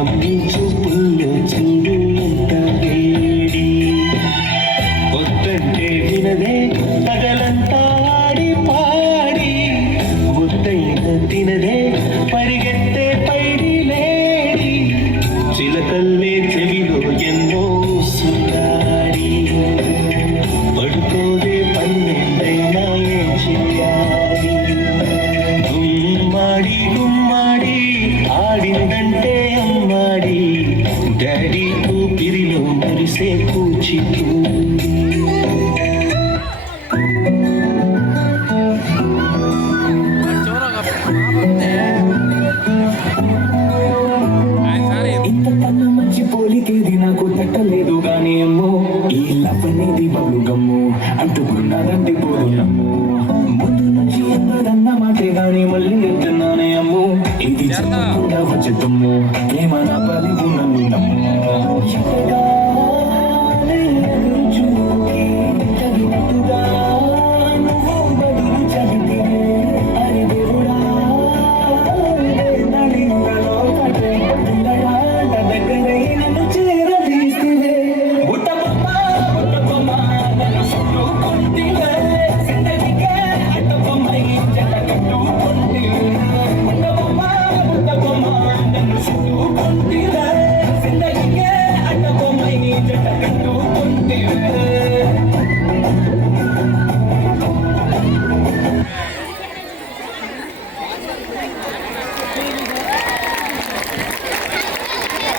mummy చూపుల్లో చూడు ఎంత వేడి వద్దంటే వినదే పగలంతా ఆడి పాడి ముద్దైన తినదే పరిగెత్తే పైడి లేడి చిలకల్లే చెవిలో ఎన్నో సురాడి పడుకోదే పన్నెండైనా ఏం చెయ్యాలి గుమ్మాడి గుమ్మాడి ఆడిందంటే అమ్మాడి డాడీ ఊపిరిలో మురిసే కూచిపూడి ఇంతకన్నా మంచి పోలికేది నాకు తట్టలేదు గానీ అమ్మో ఈ లవ్ అనేది బబులు గమ్ము అంటుకున్నదంటే పోదు నమ్ము ముందు నుంచి ఎందరన్న మాటే గానీ మళ్ళీ ఎంతున్నానే అమ్ము ఇది చెప్పకుండా వచ్చే తుమ్ము ఏమన్నా